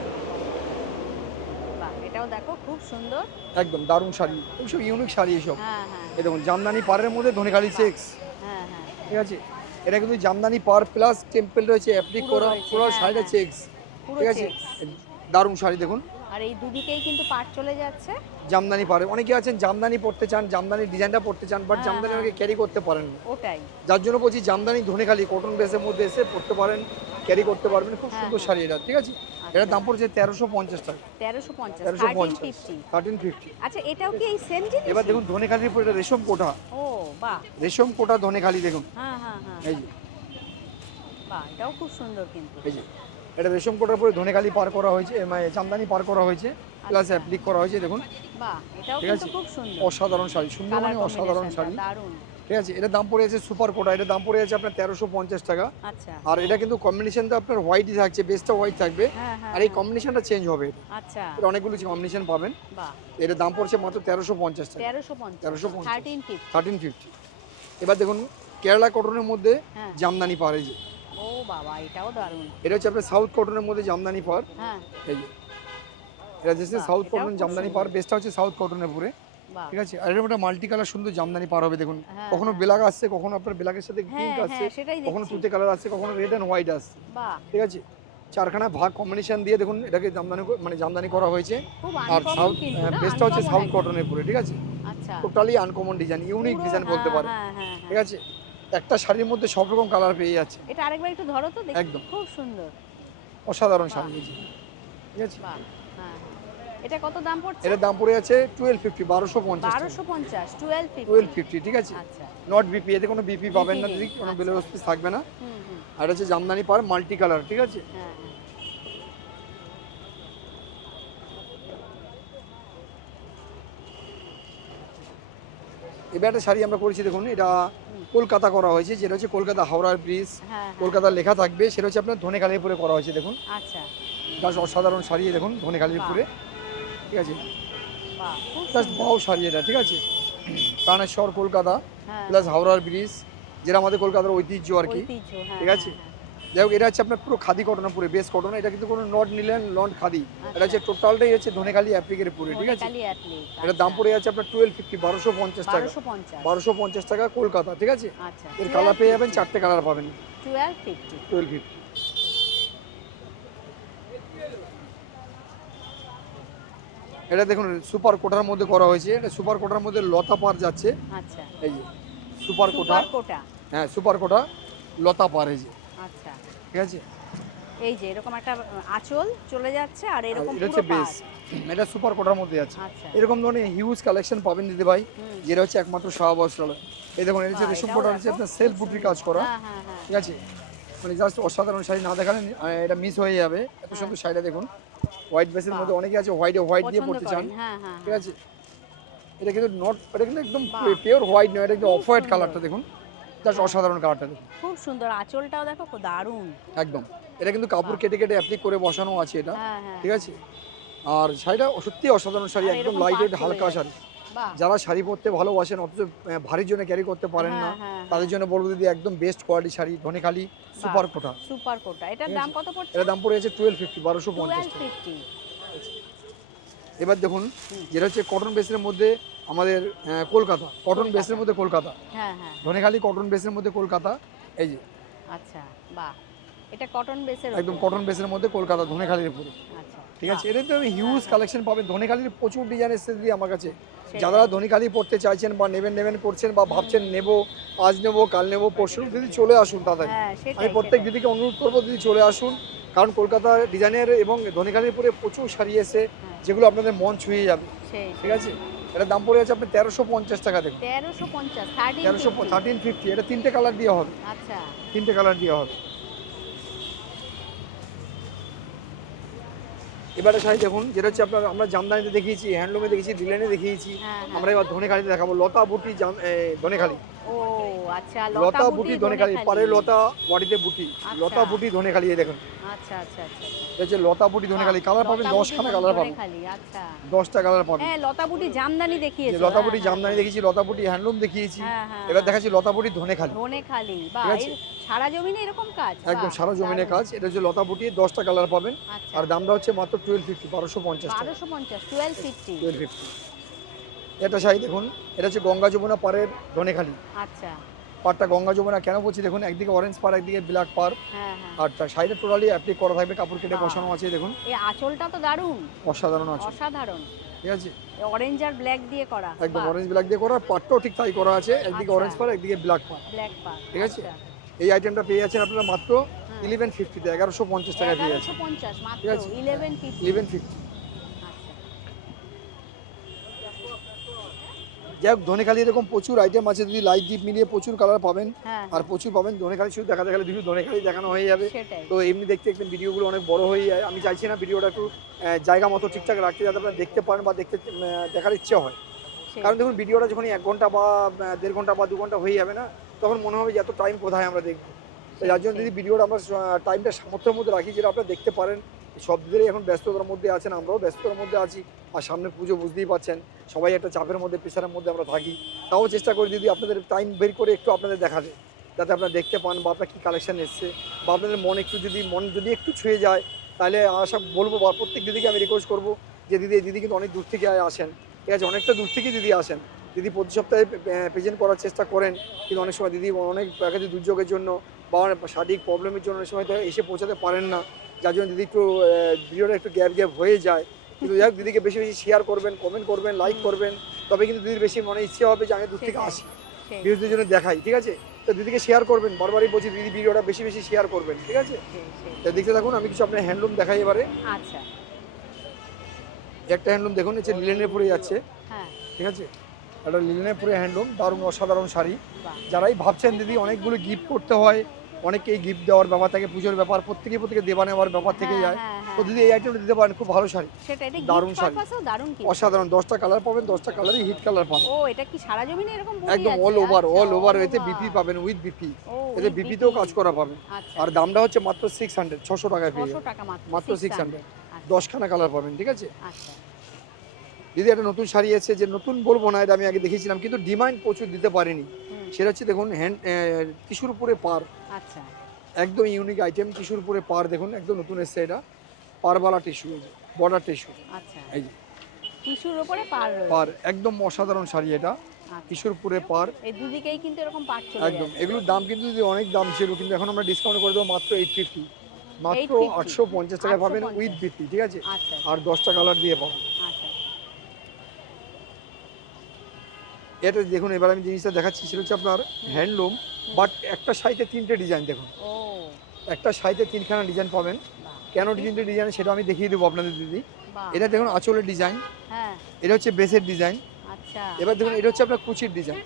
এটাও দেখো খুব সুন্দর, একদম দারুণ শাড়ি। এইসব ইউনিক শাড়ি এইসব। এই দেখুন জামদানি পাড়ের মধ্যে ধনেখালি চেক্স, ঠিক আছে? এটা কিন্তু জামদানি পার প্লাস টেম্পল রয়েছে, অ্যাপ্লিক করা পুরো শাড়িটা চেক্স, ঠিক আছে? দারুণ শাড়ি দেখুন। আর এই দুদিকেই কিন্তু পাট চলে যাচ্ছে জামদানি পারে। অনেকে আছেন জামদানি পড়তে চান, জামদানি ডিজাইনটা পড়তে চান, বাট জামদানি অনেকে ক্যারি করতে পারেন না, ওটাই যার জন্য বলছি জামদানি ধনেখালি কটন বেসের মধ্যে এসে পড়তে পারেন, ক্যারি করতে পারবেন। খুব সুন্দর শাড়ি এটা, ঠিক আছে? এটার দাম পড়ছে 1350 টাকা। 1350। আচ্ছা, এটাও কি এই সেম জিনিস? এবার দেখুন ধনেখালির উপর এটা রেশম কোটা। ও বাহ, রেশম কোটা ধনেখালি দেখুন। এই যে বাহ, এটাও খুব সুন্দর কিন্তু। এই যে এটা রেশম কোটার উপরে ধনেখালি পার করা হয়েছে, জামদানি পার করা হয়েছে, প্লাস অ্যাপ্লিক করা হয়েছে দেখুন। বাহ, এটাও কিন্তু খুব সুন্দর, অসাধারণ শাড়ি, সুন্দর মানে অসাধারণ শাড়ি, দারুণ, ঠিক আছে? এটার দাম পড়ে আছে সুপার কোটা। এটার দাম পড়ে আছে আপনার 1350 টাকা। আচ্ছা। আর এটা কিন্তু কম্বিনেশনটা আপনার হোয়াইটই থাকছে, বেসটা হোয়াইট থাকবে, আর এই কম্বিনেশনটা চেঞ্জ হবে। আচ্ছা, এটা অনেকগুলো কম্বিনেশন পাবেন। বাহ, এটার দাম পড়ছে মাত্র 1350 টাকা। 1350। এবার দেখুন কেরালা কটনের মধ্যে জামদানি পার। এই যে ও বাবা, এটাও দারুণ। এটা হচ্ছে আপনার সাউথ কটনের মধ্যে জামদানি পার। এই যে এটা হচ্ছে সাউথ কটন জামদানি পার, বেসটা হচ্ছে সাউথ কটনের উপরে, ঠিক আছে? আর এরকম একটা মাল্টি কালার সুন্দর জামদানি পার হবে দেখুন। কখনো ব্ল্যাক আসছে, কখনো আপনার ব্ল্যাকের সাথে পিঙ্ক আসছে, কখনো তুতে কালার আসছে, কখনো রেড এন্ড হোয়াইট আসছে, ঠিক আছে? চারখানা ভাগ কম্বিনেশন দিয়ে দেখুন এটাকে জামদানি মানে জামদানি করা হয়েছে। আর সাউথ বেসটা হচ্ছে সাউথ কটনের উপরে, ঠিক আছে? Totally uncommon design, unique design বলতে পারেন, ঠিক আছে? একটা শাড়ির মধ্যে সব রকম কালার পেয়ে যাচ্ছে। এটা আরেকবার একটু ধরো তো দেখি। একদম খুব সুন্দর, অসাধারণ শাড়ি, ঠিক আছে? এটা কত দাম পড়ছে? এর দাম পড়ে আছে 1250, 1250, ঠিক আছে? নট বিপি, এতে কোনো বিপি পাবেন না, দিদি কোনো বেলে পিস থাকবে না। আর হচ্ছে জামদানি পার মাল্টি কালার, ঠিক আছে? এবার একটা শাড়ি আমরা করেছি দেখুন, এটা কলকাতা করা হয়েছে, যেটা হচ্ছে কলকাতা হাওড়ার ব্রিজ, কলকাতা লেখা থাকবে, সেটা হচ্ছে আপনার ধনেখালির উপরে করা হয়েছে দেখুন। আচ্ছা, জাস্ট অসাধারণ শাড়ি দেখুন ধনেখালির উপরে, ঠিক আছে? জাস্ট বাও শাড়ি এটা, ঠিক আছে? প্রাণেশ্বর কলকাতা প্লাস হাওড়ার ব্রিজ, যেটা আমাদের কলকাতার ঐতিহ্য আর কি, ঠিক আছে? যাই হোক, এটা হচ্ছে আপনার পুরো খাদি কটনের উপরে, বেস কটন। এটা কিন্তু কোনো নট নিলেন লন্ড খাদি, এটা হচ্ছে টোটালটাই হচ্ছে ধনেখালি অ্যাপ্লিকের উপরে, ঠিক আছে? এটার দাম পড়ে যাচ্ছে আপনার 1250, 1250 টাকা। 1250 টাকা কলকাতা, ঠিক আছে? এর কালার পেয়ে যাবেন, 4টে কালার পাবেন। 1250। এটা দেখুন সুপার কোটার মধ্যে করা হয়েছে, এটা সুপার কোটার মধ্যে লতা পার যাচ্ছে। আচ্ছা, এই যে সুপার কোটা, হ্যাঁ সুপার কোটা লতা পার, এই যে, আচ্ছা, ঠিক আছে? এই যে এরকম একটা আঁচল চলে যাচ্ছে, আর এরকম পুরো বেস, এটা সুপার কোটার মধ্যে আছে। এরকম ধরনের হিউজ কালেকশন পাবেন দিদি ভাই, যেটা হচ্ছে একমাত্র শাহবাজ স্টলে। এই দেখুন এটা হচ্ছে রেশম কোটা, হচ্ছে আপনার সেলফ বুটির কাজ করা, ঠিক আছে? মানে জাস্ট অসাধারণ শাড়ি, না দেখালে এটা মিস হয়ে যাবে। এত সুন্দর শাড়িটা দেখুন, হোয়াইট বেসের মধ্যে, অনেকে আছে হোয়াইট দিয়ে পড়তে চান, ঠিক আছে? এটা কিন্তু নট, এটা কিন্তু একদম পিওর হোয়াইট নয়, এটা কিন্তু অফ হোয়াইট কালারটা দেখুন, জাস্ট অসাধারণ কালারটা দেখুন, খুব সুন্দর। আঁচলটাও দেখো খুব দারুণ, একদম। এটা কিন্তু কাপড় কেটে কেটে অ্যাপ্লিক করে বসানো আছে এটা, ঠিক আছে? আর শাড়িটা সত্যি অসাধারণ শাড়ি, একদম লাইট ওয়েট হালকা শাড়ি। যারা শাড়ি পরতে ভালোবাসেন অথচ ভারীর জন্য ক্যারি করতে পারেন না, তাদের জন্য বলবো দিদি একদম best quality sari Dhanekhali super কোটা। এটার দাম কত পড়ছে? এটার দাম পড়ে আছে 1250, 1250। এবার দেখুন যেটা হচ্ছে কটন বেসের মধ্যে আমাদের কলকাতা, কটন বেসের মধ্যে কলকাতা, ধনেখালি কটন বেসের মধ্যে কলকাতা, এই যে, আচ্ছা, বাহ, এটা কটন বেসের একদম কটন বেসের মধ্যে কলকাতা ধনেখালির উপরে। আচ্ছা ঠিক আছে, এটাতে আমি হিউজ কালেকশন পাবেন। ধনেখালির প্রচুর ডিজাইন এসেছে দিদি আমার কাছে। যারা ধনেখালি পড়তে চাইছেন বা নেবেন করছেন বা ভাবছেন নেব, আজ নেব কাল নেব পরশু, দিদি চলে আসুন তাড়াতাড়ি। আমি প্রত্যেক দিদিকে অনুরোধ করবো দিদি চলে আসুন, কারণ কলকাতার ডিজাইনের এবং ধনেখালির উপরে প্রচুর শাড়ি এসে যেগুলো আপনাদের মন ছুঁয়ে যাবে। ঠিক আছে, এটার দাম পড়ে যাচ্ছে আপনার 1350 টাকা। দেখুন 1350, এটা 3টে কালার দিয়ে হবে। আচ্ছা 3টে কালার দিয়ে হবে। এবারে শাড়ি দেখুন, যেটা হচ্ছে আপনার আমরা জামদানিতে দেখিয়েছি, হ্যান্ডলুমে দেখিয়েছি, ডিজাইনে দেখিয়েছি, আমরা এবার ধনেখালিতে দেখাবো। লতা বুটি ধনেখালি। ও আচ্ছা, লতা বুটি ধনেখালি, পারে লতা, বডিতে বুটি, লতা বুটি ধনেখালি। এই দেখুন, আচ্ছা আচ্ছা আচ্ছা, এটা হচ্ছে লতা বুটি ধনেখালি। কালার পাবেন 10খানা কালার পাবেন। আচ্ছা 10টা কালার পাবেন। হ্যাঁ, লতা বুটি জামদানি দেখিয়েছি, লতা বুটি জামদানি দেখিয়েছি, লতা বুটি হ্যান্ডলুম দেখিয়েছি, এবার দেখাচ্ছি লতা বুটি ধনেখালি। বাহ, সারা জমিনে এরকম কাজ, একদম সারা জমিনে কাজ। এটা হচ্ছে লতা বুটি, 10টা কালার পাবেন। আর দামটা হচ্ছে মাত্র 1250, 1250 টাকা। 1250। এটা শাড়ি দেখুন, এটা হচ্ছে গঙ্গা যমুনা পাড়ের ধনেখালি। আচ্ছা, পাড়টা গঙ্গা যমুনা কেন বলছি দেখুন, একদিকে অরেঞ্জ পাড়, একদিকে ব্ল্যাক পাড়। আর শাড়িটা টোটালি অ্যাপ্লিক করা থাকবে, কাপড় কেটে বসানো আছে। দেখুন এই আঁচলটা তো দারুণ, অসাধারণ আছে, অসাধারণ। ঠিক আছে, অরেঞ্জ আর ব্ল্যাক দিয়ে করা, একদম অরেঞ্জ ব্ল্যাক দিয়ে করা। পাড়টাও ঠিক তাই করা আছে, একদিকে অরেঞ্জ পাড়, একদিকে ব্ল্যাক পাড়। ঠিক আছে, এই আইটেমটা পেয়ে যাচ্ছেন আপনারা মাত্র 1150 তে, 1150 টাকা পেয়ে যাচ্ছেন। 1150 মাত্র, ঠিক আছে, 1150। যাই হোক, ধনেখালি এরকম প্রচুর আইটেম আছে দিদি, লাইট ডিপ মিলিয়ে প্রচুর কালার পাবেন। আর প্রচুর পাবেন। ধনেখালি শুধু দেখাতে গেলে শুধু ধনেখালি দেখানো হয়ে যাবে, তো এমনি দেখতে দেখতে ভিডিওগুলো অনেক বড় হয়ে যায়। আমি চাইছি না ভিডিওটা একটু জায়গা মতো ঠিকঠাক রাখতে, যাতে আপনারা দেখতে পারেন বা দেখার ইচ্ছে হয়। কারণ দেখুন, ভিডিওটা যখন 1 ঘন্টা বা 1.5 ঘন্টা বা 2 ঘন্টা হয়ে যাবে না, তখন মনে হবে যে এত টাইম কোথায় আমরা দেখবো। যার জন্য দিদি ভিডিওটা আমরা টাইমটা সামর্থ্যের মধ্যে রাখি, যেটা আপনারা দেখতে পারেন। সব দিকেই এখন ব্যস্ততার মধ্যে আছেন, আমরাও ব্যস্ততার মধ্যে আছি। আর সামনে পুজো, বুঝতেই পারছেন, সবাই একটা চাপের মধ্যে, প্রেশারের মধ্যে আমরা থাকি। তাও চেষ্টা করি দিদি আপনাদের টাইম বের করে একটু আপনাদের দেখাতে, যাতে আপনারা দেখতে পান বা আপনার কী কালেকশন এসছে, বা আপনাদের মন যদি একটু ছুঁয়ে যায়, তাহলে আশা বলবো, বা প্রত্যেক দিদিকে আমি রিকোয়েস্ট করবো যে দিদি কিন্তু অনেক দূর থেকে আসেন। ঠিক আছে, অনেকটা দূর থেকেই দিদি আসেন। দিদি প্রতি সপ্তাহে প্রেজেন্ট করার চেষ্টা করেন, কিন্তু অনেক সময় দিদি অনেক প্রাকৃতিক দুর্যোগের জন্য বা শারীরিক প্রবলেমের জন্য অনেক সময় তো এসে পৌঁছাতে পারেন না। যার জন্য দিদি একটু ভিডিওটা একটু গ্যাপ হয়ে যায়। কিন্তু যাই হোক, দিদিকে বেশি বেশি শেয়ার করবেন, কমেন্ট করবেন, লাইক করবেন, তবে কিন্তু দিদির বেশি মনে ইচ্ছে হবে যে আমি দূর থেকে আসি, ভিউজদের জন্য দেখাই। ঠিক আছে, তো দিদিকে শেয়ার করবেন, বারবারই বলছি দিদি ভিডিওটা বেশি বেশি শেয়ার করবেন। ঠিক আছে, তো দেখতে থাকুন। আমি কিছু আপনার হ্যান্ডলুম দেখাই এবারে। আচ্ছা, একটা হ্যান্ডলুম দেখুন, হচ্ছে লিলেনের পরে যাচ্ছে। ঠিক আছে, একটা লিলেনের পরে হ্যান্ডলুম, দারুণ অসাধারণ শাড়ি। যারাই ভাবছেন দিদি অনেকগুলো গিফট করতে হয়, অনেকেই গিফট দেওয়ার ব্যাপার থাকে, পুজোর ব্যাপার, প্রত্যেকে দেওয়া নেওয়ার ব্যাপার থেকে যায়, তো দিদি এই আইটেমটা দিতে পারেন। খুব ভালো শাড়ি, দারুণ শাড়ি, অসাধারণ। 10টা কালার পাবেন, 10টা কালারই হিট কালার পাবেন। ও, এটা কি সারা জমিনে এরকম একদম অল ওভার। এতে বিপি পাবেন, উইথ বিপি, এতে বিপিতেও কাজ করা পাবেন। আর দামটা হচ্ছে মাত্র 600, 600 টাকায় পেয়ে যাবেন, মাত্র 600। 10খানা কালার পাবেন। ঠিক আছে দিদি, একটা নতুন শাড়ি এসেছে, যে নতুন বলবো না, এটা আমি আগে দেখিয়েছিলাম, কিন্তু ডিমান্ড প্রচুর দিতে পারিনি। সেটা হচ্ছে দেখুন, টিস্যুর উপরে পার, আচ্ছা, একদম ইউনিক আইটেম। টিস্যুর উপরে পার দেখুন, একদম নতুন এসছে এটা, পারওয়ালা টিস্যু, বর্ডার টিস্যু। আচ্ছা, এই যে টিস্যুর উপরে পার, একদম অসাধারণ শাড়ি এটা, টিস্যুর উপরে পার। এই দুদিকেই কিন্তু এরকম পার চলে একদম। এগুলোর দাম কিন্তু অনেক দাম ছিল, কিন্তু এখন আমরা ডিসকাউন্ট করে দেবো মাত্র 850, মাত্র 850 টাকা পাবেন উইথ বিপি। ঠিক আছে, আর 10টা কালার দিয়ে পাবেন। এটা দেখুন, এবার আমি জিনিসটা দেখাচ্ছি, সেটা হচ্ছে আপনার হ্যান্ডলুম, বাট একটা শাড়িতে 3টে ডিজাইন। দেখুন, একটা শাড়িতে 3খানা ডিজাইন পাবেন। কেন 3টে ডিজাইন সেটা আমি দেখিয়ে দেবো আপনাদের দিদি। এটা দেখুন আঁচলের ডিজাইন, এটা হচ্ছে বেসের ডিজাইন। এবার দেখুন, এটা হচ্ছে আপনার কুচির ডিজাইন।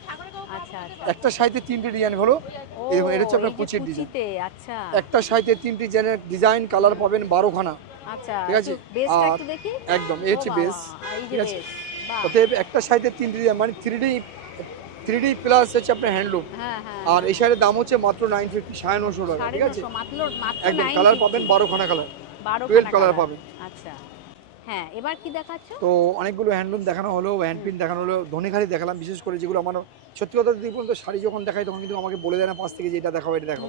একটা শাড়িতে 3টে ডিজাইন হলো, এটা হচ্ছে আপনার কুচির ডিজাইন। একটা শাড়িতে 3টে ডিজাইন, কালার পাবেন 12খানা। ঠিক আছে, আর একদম এই হচ্ছে বেস। ঠিক আছে, অতএব একটা শাড়িতে 3টে ডিজাইন, মানে 3D প্লাস হচ্ছে আপনার হ্যান্ডলুম। আর এই শাড়ির দাম হচ্ছে মাত্র 950, 950 টাকা। ঠিক আছে, একদম কালার পাবেন 12খানা কালার, 12 কালার পাবেন। আচ্ছা, হ্যাঁ, এবার কি দেখাচ্ছ? তো অনেকগুলো হ্যান্ডলুম দেখানো হলো, হ্যান্ডপিন দেখানো হলো, ধনেখালি দেখালাম, বিশেষ করে যেগুলো আমার সত্যি কথা যদি বলুন তো শাড়ি যখন দেখাই তখন কিন্তু আমাকে বলে দেয় না পাশ থেকে যে এটা দেখাও এটা দেখাও,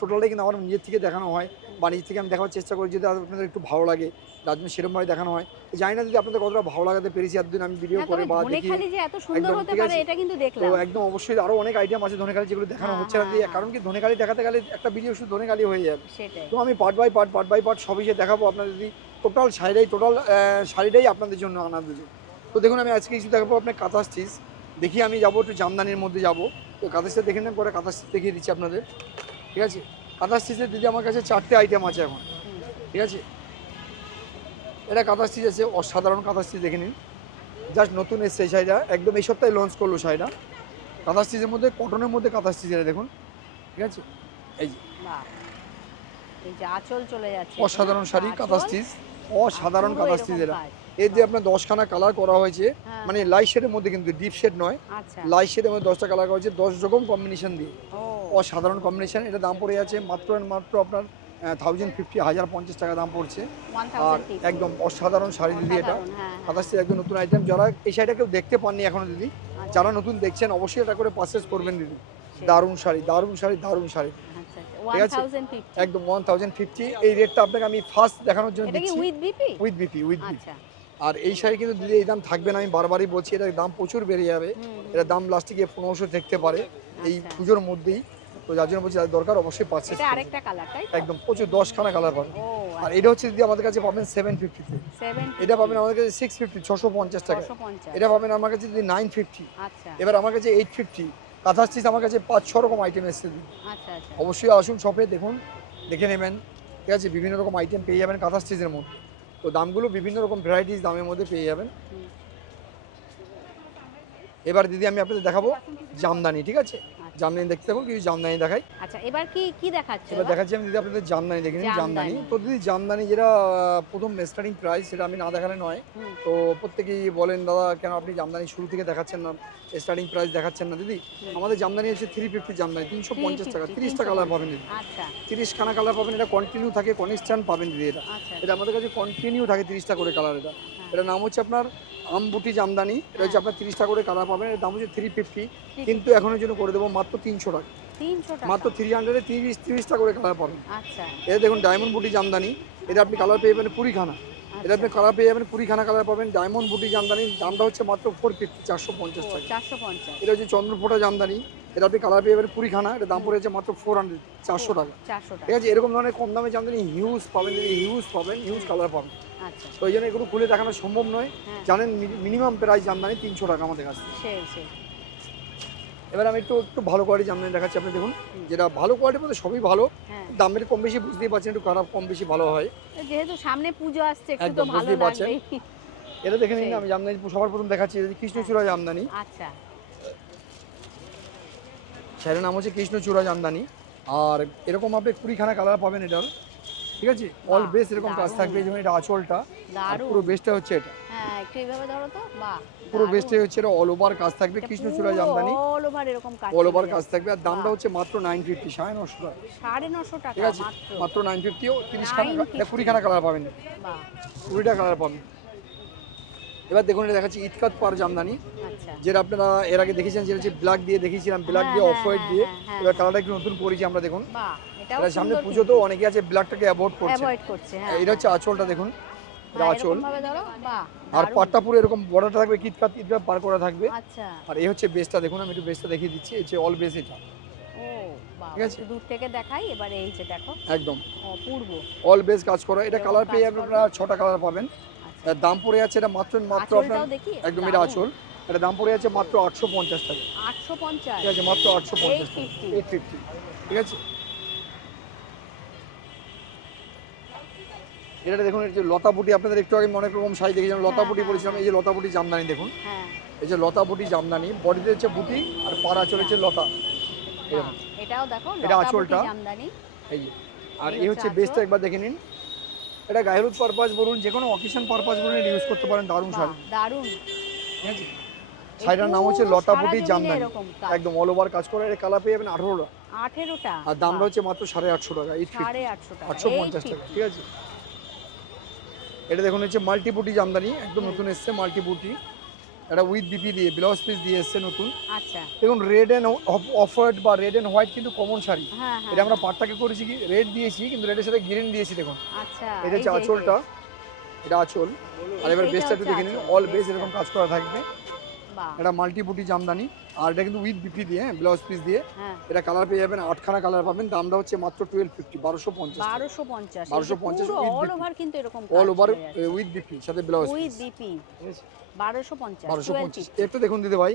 টোটালটাই কিন্তু আমার নিজের থেকে দেখানো হয় বা নিজের থেকে আমি দেখার চেষ্টা করি যদি আপনাদের একটু ভালো লাগে তার জন্য সেরকমভাবে দেখানো হয়। জানি না যদি আপনাদের কতটা ভালো লাগাতে পেরেছি এতদিন আমি ভিডিও করে বা দেখি একদম ঠিক আছে। তো একদম অবশ্যই আরও অনেক আইটেম আছে ধনেখালি যেগুলো দেখানো হচ্ছে না, কারণ কি ধনেখালি দেখাতে গেলে একটা ভিডিও শুধু ধনেখালি হয়ে যাবে। তো আমি পার্ট বাই পার্ট সবই যে দেখাবো আপনাদের যদি টোটাল শাড়িটাই আপনাদের জন্য আনা দিল। তো দেখুন আমি আজকে কিছু দেখাবো আপনার কাঁথা স্টিচ, দেখি আমি যাবো একটু জামদানির মধ্যে যাবো, তো কাঁথা স্টিচ দেখে নেন, পরে কাঁথা স্টিচ দেখিয়ে দিচ্ছি আপনাদের। ঠিক আছে, কাঁথা স্টিচের দিদি আমার কাছে 4টে আইটেম আছে এখন। ঠিক আছে, এটা কাঁথা স্টিচ আছে, অসাধারণ কাঁথা স্টিচ দেখে নিন, জাস্ট নতুন এসছে শাড়িটা, একদম এই সপ্তাহে লঞ্চ করলো শাড়িটা। কাঁথা স্টিচের মধ্যে কটনের মধ্যে কাঁথা স্টিচ, এটা দেখুন। ঠিক আছে, এই যে আঁচল চলে যাচ্ছে, অসাধারণ শাড়ি কাঁথা স্টিচ, অসাধারণ কাঁথা স্টিচ। এটা এর যে আপনার 10খানা কালার করা হয়েছে, মানে লাইট শেডের মধ্যে, কিন্তু ডিপ শেড নয়, লাইট শেডের মধ্যে 10টা কালার করা হয়েছে, 10 রকম কম্বিনেশন দিয়ে, অসাধারণ কম্বিনেশন। এটা দাম পড়ে যাচ্ছে মাত্র আপনার 1050 টাকা দাম পড়ছে। আর একদম অসাধারণ শাড়ি দিদি, এটা কাঁথা স্টিচ একদম নতুন আইটেম। যারা এই শাড়িটা কেউ দেখতে পাননি এখনো দিদি, যারা নতুন দেখছেন অবশ্যই এটা করে পারচেজ করবেন দিদি। দারুণ শাড়ি, দারুণ শাড়ি, দারুণ শাড়ি। ঠিক আছে, একদম 1050। এই রেটটা আপনাকে আমি ফার্স্ট দেখানোর জন্য দিচ্ছি, উইথ বিপি। আর এই শাড়ি কিন্তু দিদি এই দাম থাকবে না, আমি বারবারই বলছি, এটার দাম প্রচুর বেড়ে যাবে, এটার দাম লাস্টে গিয়ে 1500 দেখতে পারে এই পুজোর মধ্যেই। তো যার জন্য বলছি যাদের দরকার অবশ্যই পারচেজ করুন। আরেকটা কালার, একদম প্রচুর 10খানা কালার পাবেন। আর এটা হচ্ছে দিদি আমাদের কাছে পাবেন 750-তে, এটা পাবেন আমাদের কাছে 650 650 টাকা, এটা পাবেন আমার কাছে দিদি 950। এবার আমার কাছে 850। কাঁথা স্টিচ আমার কাছে 5-6 রকম আইটেম এসছে দিদি। অবশ্যই আসুন শপে, দেখুন, দেখে নেবেন। ঠিক আছে, বিভিন্ন রকম আইটেম পেয়ে যাবেন কাঁথা স্টিচের মধ্যে, তো দামগুলো বিভিন্ন রকম ভ্যারাইটিস দামের মধ্যে পেয়ে যাবেন। এবার দিদি আমি আপনাদের দেখাবো জামদানি। ঠিক আছে, জামদানি দেখতে থাকুন, কিছু জামদানি দেখাই। আচ্ছা, এবার কি দেখাচ্ছেন? এবার দেখাচ্ছি আমি দিদি আপনাদের জামদানি, দেখে নিন জামদানি। তো দিদি জামদানি যেটা প্রথম স্টার্টিং প্রাইস, সেটা আমি না দেখালে নয়। তো প্রত্যেকেই বলেন দাদা কেন আপনি জামদানি শুরু থেকে দেখাচ্ছেন না, স্টার্টিং প্রাইস দেখাচ্ছেন না। দিদি আমাদের জামদানি হচ্ছে 350 জামদানি, 350 টাকা, 30টা কালার পাবেন দিদি। 30খানা কালার পাবেন, এটা কন্টিনিউ থাকে, কনস্ট্যান্ট পাবেন দিদি। এটা আমাদের কাছে কন্টিনিউ থাকে 30টা করে কালার। এটার নাম হচ্ছে আপনার আমবুটি জামদানি, এটা হচ্ছে আপনার 30টা করে কালার পাবেন, এর দাম হচ্ছে 350, কিন্তু এখনের জন্য করে দেবো মাত্র 300 টাকা, মাত্র 300-এ 30টা করে কালার পাবেন। এটা দেখুন ডায়মন্ড বুটি জামদানি, এটা আপনি কালার পেয়ে যাবেন 20খানা, এটা আপনি কালার পেয়ে যাবেন 20খানা কালার পাবেন। ডায়মন্ড বুটি জামদানি দামটা হচ্ছে মাত্র 450, 450 টাকা। এটা হচ্ছে চন্দ্রফোঁটা জামদানি, এটা আপনি কালার পেয়ে যাবেন 20খানা, এটা দাম পড়ে যাচ্ছে মাত্র 400, 400 টাকা। ঠিক আছে, এরকম ধরনের কম দামে জামদানি হিউজ পাবেন, হিউজ কালার পাবেন। তো এই জন্য এগুলো খুলে দেখানো সম্ভব নয়, জানেন মিনিমাম প্রাইস জামদানি 300 টাকা আমাদের কাছে। এবার আমি একটু ভালো কোয়ালিটি জামদানি দেখাচ্ছি, আপনি দেখুন, যেটা ভালো কোয়ালিটির মধ্যে সবই ভালো, দামের কম বেশি বুঝতেই পারছেন, একটু খারাপ কম বেশি ভালো হয়, যেহেতু সামনে পুজো আসছে, একটু তো ভালো লাগবে। এটা দেখে নিন, আমি জামদানি সবার প্রথম দেখাচ্ছি কৃষ্ণচূড়া জামদানি। আচ্ছা, শাড়ির নাম হচ্ছে কৃষ্ণচূড়া জামদানি, আর এরকম আপনি 20খানা কালার পাবেন এটার। ঠিক আছে, অল বেস এরকম কাজ থাকবে, যেমন এটা আঁচলটা, পুরো বেসটা হচ্ছে এটা, একটু এইভাবে ধরো তো, বাহ, পুরো বেসটাই হচ্ছে এটা, অল ওভার কাজ থাকবে, কৃষ্ণচূড়া জামদানি, অল ওভার কাজ থাকবে। আর দামটা হচ্ছে মাত্র 950, 950 টাকা, 950 টাকা। ঠিক আছে, মাত্র 950। 20খানা কালার পাবেন, 20টা কালার পাবেন। এবার দেখুন এটা দেখাচ্ছি ইতকাত পার জামদানি, যেটা আপনারা এর আগে দেখেছেন, যেটা হচ্ছে ব্ল্যাক দিয়ে দেখিয়েছিলাম, ব্ল্যাক দিয়ে অফ হোয়াইট দিয়ে। এবার কালারটা একটু নতুন করেছি আমরা, দেখুন, এটা সামনে পুজো তো অনেকে আছে ব্ল্যাকটাকে অ্যাভয়েড করছে। এটা হচ্ছে আঁচলটা, দেখুন, এটা আঁচল, আর পাটটা পুরো এরকম বর্ডারটা থাকবে, কিতকাত পার করা থাকবে। আর এই হচ্ছে বেসটা, দেখুন আমি একটু বেসটা দেখিয়ে দিচ্ছি, এই যে অল বেস এটা। ঠিক আছে, দূর থেকে দেখাই, এবারে এই যে দেখো, একদম অপূর্ব অল বেস কাজ করা। এটা কালার পেয়ে আপনারা 6টা কালার পাবেন। দাম পড়ে যাচ্ছে এটা মাত্র আপনার, একদম এটা আঁচল, এটা দাম পড়ে যাচ্ছে মাত্র 850 টাকা। 850, ঠিক আছে, মাত্র 850, 850। ঠিক আছে, এটা দেখুন, এই যে লতাবুটি, আপনাদের একটু আগে অনেক রকম শাড়ি দেখেছিলাম, লতাবুটি বলেছিলাম, এই যে লতাবুটি জামদানি দেখুন, এই যে লতাবুটি জামদানি, বডিতে হচ্ছে বুটি আর পাড় আঁচল হচ্ছে লতা, এটাও দেখো, এটা আঁচলটা এই যে। আর এই হচ্ছে বেসটা, একবার দেখে নিন, এটা গায়ে হলুদ পারপাস বলুন, যে কোনো অকেশন পারপাস বলুন, এটা ইউজ করতে পারেন। দারুণ শাড়ি, দারুণ। ঠিক আছে, শাড়িটার নাম হচ্ছে লতাবুটি জামদানি, একদম অল ওভার কাজ করা। এটা কালার পেয়ে যাবেন 18টা, আর দামটা হচ্ছে মাত্র 850 টাকা, 850 টাকা। ঠিক আছে, এটা দেখুন হচ্ছে মাল্টিপুটি জামদানি, একদম নতুন এসছে মাল্টিপুটি, এটা উইথ বিপি দিয়ে ব্লাউজ পিস দিয়ে এসছে নতুন। আচ্ছা দেখুন রেড এন্ড অফ হোয়াইট বা রেড এন্ড হোয়াইট কিন্তু কমন শাড়ি। হ্যাঁ এটা আমরা পাটটাকে করেছি কি রেড দিয়েছি, কিন্তু রেডের সাথে গ্রিন দিয়েছি। দেখুন আচ্ছা, এটা হচ্ছে আঁচলটা, এটা আঁচল। আর এবার বেসটা একটু দেখে নিন, অল বেস এরকম কাজ করা থাকবে। এটা মাল্টি বুটি জামদানি, আর এটা কিন্তু উইথ বিপি দিয়ে ব্লাউজ পিস দিয়ে। এটা কালার পেয়ে যাবেন 8খানা কালার পাবেন। দামটা হচ্ছে মাত্র 1250, 1250 অল ওভার কিন্তু এরকম অল ওভার উইথ বিপি সাথে ব্লাউজ উইথ বিপি 1250। একটু দেখুন দিদি ভাই,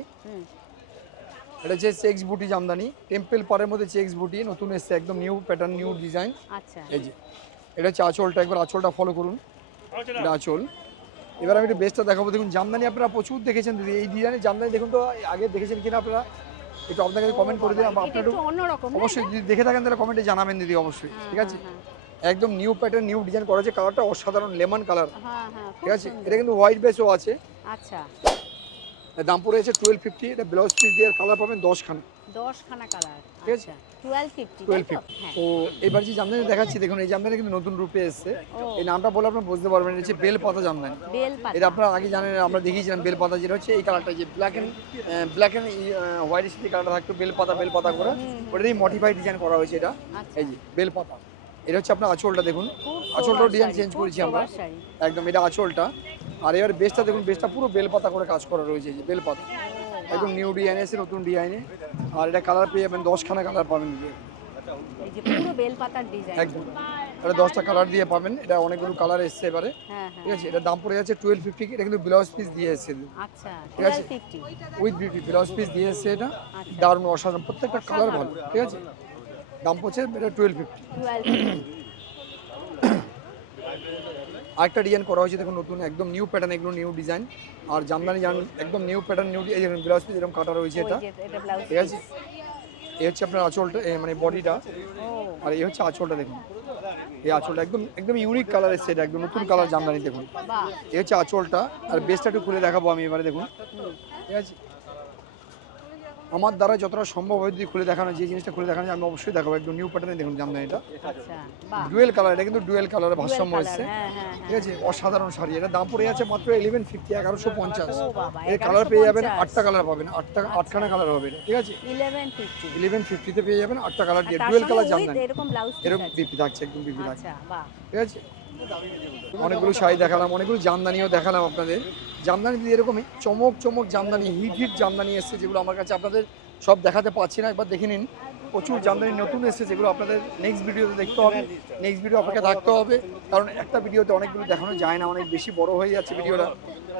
এটা হচ্ছে চেক্স বুটি জামদানি, টেম্পল পাড়ের মধ্যে চেক্স বুটি নতুন এসছে, একদম নিউ প্যাটার্ন নিউ ডিজাইন। আচ্ছা এই যে এটা হচ্ছে আঁচলটা, একবার আঁচলটা ফলো করুন। এটা আঁচল। এবার আমি একটু বেস্টটা দেখাবো। দেখুন জামদানি আপনারা প্রচুর দেখেছেন দিদি, এই ডিজাইনের জামদানি দেখুন তো আগে দেখেছেন কিনা আপনারা, একটু আপনাকে কমেন্ট করে দিন। আপনার একটু অবশ্যই যদি দেখে থাকেন তাহলে কমেন্টে জানাবেন দিদি অবশ্যই, ঠিক আছে। একদম নিউ প্যাটার্ন নিউ ডিজাইন করা আছে, কালারটা অসাধারণ লেমন কালার, ঠিক আছে। এটা কিন্তু হোয়াইট বেসও আছে। আচ্ছা দাম পড়ে আছে 1250। এটা ব্লাউজ পিস দিয়ে কালার পাবেন 10খানা কালার, ঠিক আছে 1250। তো এবার যে জামদানি দেখাচ্ছি দেখুন, এই জামদানি কিন্তু নতুন রূপে এসেছে। এই নামটা বলে আপনারা বুঝতে পারবেন, এটা হচ্ছে বেলপাতা জামদানি। এটা আপনারা আগে জানেন, আমরা দেখিয়েছিলাম বেলপাতা, যেটা হচ্ছে এই কালারটা যে ব্ল্যাক এন্ড হোয়াইটের সাথে কালারটা থাকতো বেলপাতা করে, ওটাই মডিফাইড ডিজাইন করা হয়েছে। এটা এই যে বেলপাতা। এটা হচ্ছে আপনার আঁচলটা দেখুন, আঁচলটাও ডিজাইন চেঞ্জ করেছি আমরা একদম। এটা আঁচলটা। আর এবার বেসটা দেখুন, বেসটা পুরো বেলপাতা করে কাজ করা রয়েছে, যে বেলপাতা একদম নিউ ডিজাইন এসে নতুন ডিজাইনে। আর এটা কালার পেয়ে যাবেন 10খানা কালার পাবেন এই যে পুরো বেলপাতার ডিজাইন একদম। এটা 10টা কালার দিয়ে পাবেন। এটা অনেকগুলো কালার এসছে এবারে, ঠিক আছে। এটা দাম পড়ে যাচ্ছে 1250। এটা কিন্তু ব্লাউজ পিস দিয়ে এসছে। আচ্ছা ঠিক আছে, উইথ বিউটি ব্লাউজ পিস দিয়ে এসছে। এটা দারুণ অসাধারণ, প্রত্যেকটা কালার ভালো, ঠিক আছে। দাম পড়ছে এটা 1250। আরেকটা ডিজাইন করা হয়েছে দেখুন নতুন, একদম নিউ প্যাটার্ন, এগুলো নিউ ডিজাইন। আর জামদানি একদম new pattern new design, blouse piece এরকম কাটা রয়েছে। এটা ঠিক আছে। এই হচ্ছে আপনার আঁচলটা, মানে বডিটা। আর এই হচ্ছে আঁচলটা দেখুন, এই আঁচলটা একদম একদম ইউনিক কালার এসছে। এটা একদম নতুন কালার জামদানি দেখুন। এই হচ্ছে আঁচলটা। আর বেসটা একটু খুলে দেখাবো আমি এবারে, দেখুন ঠিক আছে। আমার দ্বারা যতটা সম্ভব হয় যদি খুলে দেখানো, যে জিনিসটা খুলে দেখানো আমি অবশ্যই দেখাবো। একদম নিউ প্যাটার্নে দেখুন জামদানিটা, ডুয়েল কালার। এটা কিন্তু ডুয়েল কালারের ভারসাম্য এসছে, ঠিক আছে। অসাধারণ শাড়ি। এটা দাম পড়ে যাচ্ছে মাত্র 1150, 1150। এর কালার পেয়ে যাবেন 8টা কালার পাবেন, 8খানা কালার হবে, ঠিক আছে। 1150 পেয়ে যাবেন 8টা কালার দিয়ে ডুয়েল কালার জামদানি। এরকম বিপি থাকছে, একদম বিপি থাকছে, ঠিক আছে। অনেকগুলো শাড়ি দেখালাম, অনেকগুলো জামদানিও দেখালাম আপনাদের। জামদানি দিয়ে এরকমই চমক চমক জামদানি, হিট জামদানি এসছে, যেগুলো আমার কাছে আপনাদের সব দেখাতে পাচ্ছি না। একবার দেখে নিন, প্রচুর জামদানি নতুন এসছে, যেগুলো আপনাদের নেক্সট ভিডিওতে দেখতে হবে। নেক্সট ভিডিও আপনাকে থাকতে হবে, কারণ একটা ভিডিওতে অনেকগুলো দেখানো যায় না, অনেক বেশি বড় হয়ে যাচ্ছে ভিডিওটা।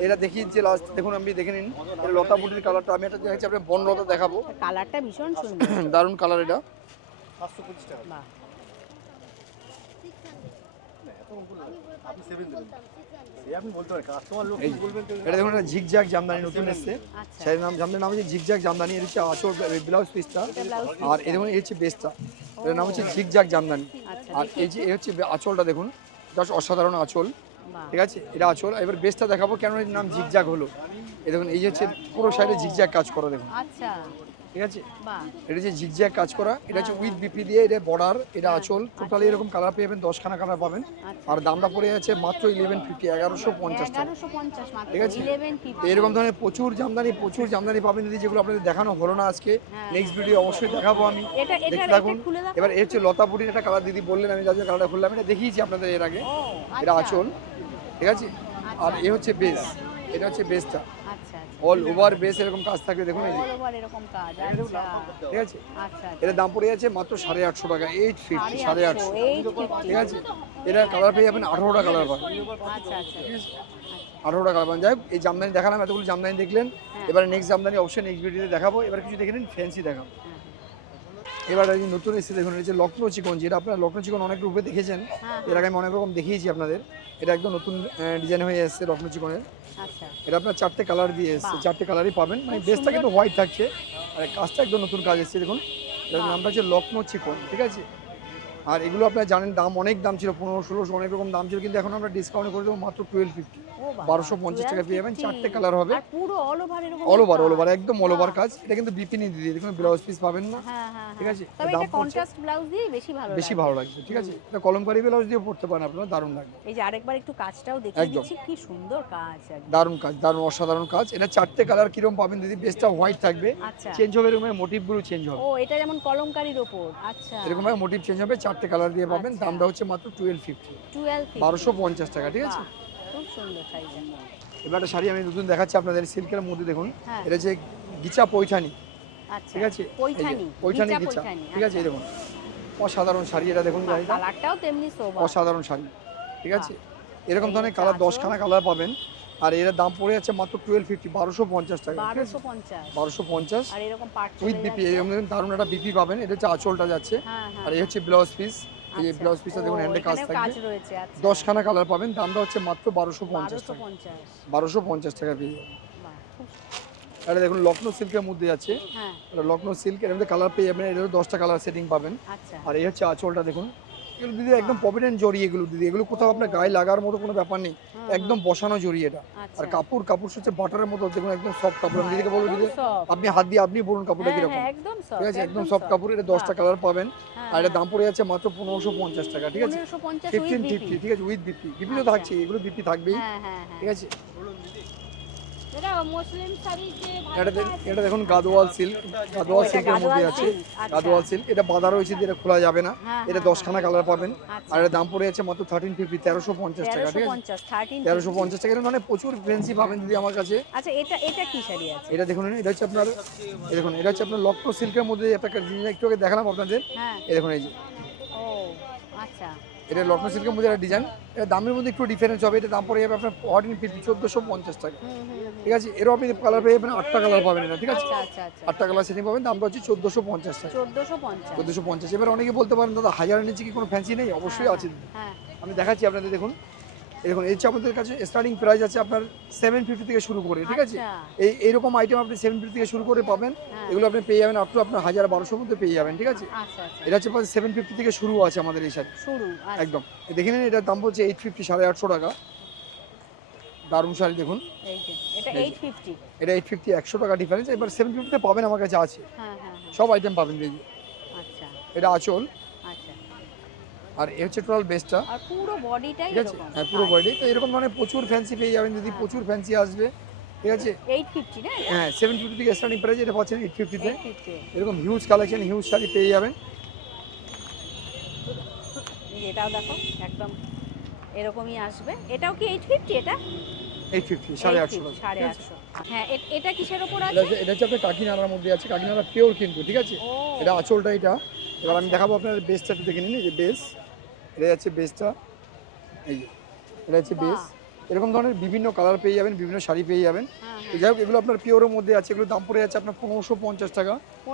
এটা দেখিয়েছে লাস্ট, দেখুন আপনি দেখে নিন। এটা লতা বুটির কালারটা, আমি এটা দেখাচ্ছি আপনার বনলতা দেখাবো। কালারটা ভীষণ সুন্দর, দারুণ কালার। এটা 525 টাকা। এটা দেখুন, এটা ঝিকঝ্যাক জামদানি নতুন এসছে। শাড়ির নাম জামদানির নাম হচ্ছে ঝিকঝ্যাক জামদানি। এর হচ্ছে আঁচল ব্লাউজ পিসটা, আর এই দেখুন এই হচ্ছে বেসটা, এর নাম হচ্ছে ঝিকঝ্যাক জামদানি। আর এই যে এই হচ্ছে আঁচলটা দেখুন, জাস্ট অসাধারণ আঁচল, ঠিক আছে। এটা আঁচল। এবার বেসটা দেখাবো কেন এর নাম ঝিকঝ্যাক হলো। এই দেখুন এই যে হচ্ছে পুরো সাইডে ঝিকঝ্যাক কাজ করা দেখুন, ঠিক আছে। এটা যে ঝিকঝ্যাক কাজ করা, এটা হচ্ছে উইথ বিপি দিয়ে, এটা বর্ডার, এটা আঁচল। টোটালি এরকম কালার পেয়ে যাবেন 10খানা কালার পাবেন। আর দামটা পড়ে যাচ্ছে মাত্র 1150, 1150 টাকা, ঠিক আছে। এরকম ধরনের প্রচুর জামদানি পাবেন দিদি, যেগুলো আপনাদের দেখানো হলো না আজকে। নেক্সট ভিডিও অবশ্যই দেখাবো আমি, দেখতে থাকুন। এবার এর হচ্ছে লতা বুটির একটা কালার দিদি বললেন, আমি যার কালারটা খুললাম। এটা দেখিয়েছি আপনাদের এর আগে। এটা আঁচল, ঠিক আছে। আর এ হচ্ছে বেস, এটা হচ্ছে বেসটা, অল ওভার বেস এরকম কাজ থাকবে দেখুন, এই যে ঠিক আছে। এর দাম পড়ে যাচ্ছে মাত্র 850 টাকা, 850, 850, ঠিক আছে। এটা কালার পেয়ে যাবেন 18টা কালার পাবেন, 18টা কালার পাবেন। যাই হোক, এই জামদানি দেখালাম, এতগুলো জামদানি দেখলেন। এবারে নেক্সট জামদানি অবশ্যই নেক্সট ভিডিওতে দেখাবো। এবার কিছু দেখে নিন, ফ্যান্সি দেখাবো। এবার এই নতুন এসে দেখুন, এটা হচ্ছে লখনৌ চিকন। যেটা আপনারা লখনৌ চিকন অনেক রূপে দেখেছেন, এর আগে আমি অনেক রকম দেখিয়েছি আপনাদের। এটা একদম নতুন ডিজাইন হয়ে এসেছে লখনৌ চিকনের। এটা আপনার 4টে কালার দিয়ে এসছে, 4টে কালারই পাবেন। মানে বেসটা কিন্তু হোয়াইট থাকছে, আর কাজটা একদম নতুন কাজ এসছে দেখুন। এটার নামটা হচ্ছে লখনৌ চিকন, ঠিক আছে। আর এগুলো আপনারা জানেন দাম অনেক দাম ছিল, 1500-1600 অনেক রকম দাম ছিল, কিন্তু এখন আমরা ডিসকাউন্ট করে দেবো মাত্র 1250, 1250 টাকা পেয়ে যাবেন। 4টে কালার হবে, আর পুরো অল ওভার একদম অল ওভার কাজ। এটা কিন্তু বিপিনি দিদি, দেখুন ব্লাউজ পিস পাবেন না, ঠিক আছে? তবে এটা কন্ট্রাস্ট ব্লাউজ দিয়ে বেশি ভালো লাগবে, ঠিক আছে? এটা কলমকারি ব্লাউজ দিয়ে পড়তে পারেন আপনারা, দারুণ লাগবে। এই যে আরেকবার একটু কাজটাও দেখিয়ে দিচ্ছি, কি সুন্দর কাজ, দারুণ কাজ, দারুণ অসাধারণ কাজ। এটা 4টে কালার কিরকম পাবেন দিদি? বেসটা হোয়াইট থাকবে, চেঞ্জ হবে এরকম মোটিভগুলো চেঞ্জ হবে। ও এটা যেমন কলমকারির উপর, আচ্ছা এরকম ভাবে মোটিভ চেঞ্জ হবে, 4টে কালার দিয়ে পাবেন। দামটা হচ্ছে মাত্র 1250 টাকা, ঠিক আছে? খুব সুন্দর শাড়িটা। এবার একটা শাড়ি আমি নতুন দেখাচ্ছি আপনাদের, সিল্কের মধ্যে দেখুন, এটা হচ্ছে গিচা পৈঠানি, ঠিক আছে? পৈঠানি গিচা, ঠিক আছে? এই দেখুন অসাধারণ শাড়ি, এটা দেখুন কালারটাও তেমনি সোবার, অসাধারণ শাড়ি, ঠিক আছে? এরকম ধরনের কালার 10খানা কালার পাবেন। আর এর দাম পড়ে যাচ্ছে মাত্র 1250, 1250 টাকা, 1250। আর এরকম পাট উইথ বিপি, এরকম দারুণ একটা বিপি পাবেন। এটা হচ্ছে আঁচলটা যাচ্ছে, আর এই হচ্ছে ব্লাউজ পিস। এই যে ব্লাউজ পিসটা দেখুন, হ্যান্ডে কাজ থাকবে, 10খানা কালার পাবেন। দামটা হচ্ছে মাত্র 1250 টাকা, 1250 টাকা পেয়ে যাবেন। এটা দেখুন লখনৌ সিল্কের মধ্যে আছে, এটা লখনৌ সিল্ক, এর মধ্যে কালার পেয়ে যাবেন। এর 10টা কালার সেটিং পাবেন। আর এই হচ্ছে আঁচলটা দেখুন, এগুলো দিদি একদম পপিটেন্ট জড়ি, এগুলো দিদি এগুলো কোথাও আপনার গায়ে লাগার মতো কোনো ব্যাপার নেই, একদম বসানো জড়ি এটা। আর কাপড় হচ্ছে বাটারের মতো, দেখুন একদম সফট কাপড়। আমি দিদিকে বলবো দিদি আপনি হাত দিয়ে আপনি বলুন কাপড়টা কিরকম, ঠিক আছে? একদম সফট কাপড়। এটা 10টা কালার পাবেন, আর এটা দাম পড়ে যাচ্ছে মাত্র 1550 টাকা, ঠিক আছে? 1550, ঠিক আছে? উইথ বিপি, বিপি তো থাকছে, এগুলো বিপি থাকবেই, ঠিক আছে? এটা দেখুন গাদোয়াল সিল্ক, গাদোয়াল সিল্কের মধ্যে আছে, গাদোয়াল সিল্ক। এটা বাঁধা রয়েছে, এটা খোলা যাবে না। এটা 10খানা কালার পাবেন, আর এর দাম পড়ে যাচ্ছে মাত্র 1350, 1350 টাকা, ঠিক আছে? 1350 টাকা। মানে প্রচুর ফ্যান্সি পাবেন দিদি আমার কাছে। আচ্ছা এটা কি শাড়ি আছে? এটা দেখুন, এটা হচ্ছে আপনার, দেখুন এটা হচ্ছে আপনার লখনৌ সিল্কের মধ্যে একটা জিনিস একটু আগে দেখালাম আপনাদের। এই দেখুন, এই যে আচ্ছা, এটা লখনৌ সিল্কের মধ্যে একটা ডিজাইন। এটা দামের মধ্যে একটু ডিফারেন্স হবে। এটা দাম পড়ে যাবে আপনার 1450 টাকা, ঠিক আছে? এরও আপনি কালার পেয়ে যাবেন, 8টা কালার পাবেন এটা, ঠিক আছে? 8টা কালার সেটিং পাবেন। দামটা হচ্ছে 1450 টাকা, 1450। এবার অনেকে বলতে পারেন দাদা হাজারের নিচে কি কোনো ফ্যান্সি নেই? অবশ্যই আছে, আমি দেখাচ্ছি আপনাদের। দেখুন দেখুন, এই হচ্ছে আমাদের কাছে স্টার্টিং প্রাইস আছে আপনার 750 থেকে শুরু করে, ঠিক আছে? এইরকম আইটেম আপনি 750 থেকে শুরু করে পাবেন। এগুলো আপনি পেয়ে যাবেন আপ টু আপনার 1000-1200 মধ্যে পেয়ে যাবেন, ঠিক আছে? এটা হচ্ছে 750 থেকে শুরু আছে আমাদের এই শাড়ি, একদম। দেখে নিন, এটার দাম হচ্ছে 850, 850 টাকা। দারুণ শাড়ি দেখুন, এটা 850, এটা 850, 100 টাকা ডিফারেন্স। এবার 750 তে পাবেন, আমার কাছে আছে, সব আইটেম পাবেন দেখি। এটা আঁচল, আর এই হচ্ছে টোটাল বেসটা, আর পুরো বডিটাই এরকম। হ্যাঁ, পুরো বডি। তো এরকম ধরনের প্রচুর ফ্যান্সি পেয়ে যাবেন দিদি, প্রচুর ফ্যান্সি আসবে, ঠিক আছে? 850 না? হ্যাঁ, 750 থেকে স্টার্টিং প্রাইস, এটা পাচ্ছেন 850 তে। এরকম হিউজ কালেকশন, হিউজ শাড়ি পেয়ে যাবেন। এটাও দেখো একদম এরকমই আসবে। এটাও কি 850? এটা 850, 850, 850। হ্যাঁ, এটা কিসের উপর আছে? এটা হচ্ছে আপনার কাকিনাড়ার মধ্যে আছে, কাকিনাড়া পিওর কিন্তু, ঠিক আছে? এটা আঁচলটা এটা। এবার আমি দেখাবো আপনার বেসটা একটু দেখে নিন। এই যে বেস, এটা হচ্ছে বেসটা, এই যে এটা হচ্ছে বেস। এরকম ধরনের বিভিন্ন কালার পেয়ে যাবেন, বিভিন্ন শাড়ি পেয়ে যাবেন। যাই হোক, এগুলো আপনার পিওরের মধ্যে আছে, এগুলো দাম পড়ে যাচ্ছে আপনার 1550 টাকা,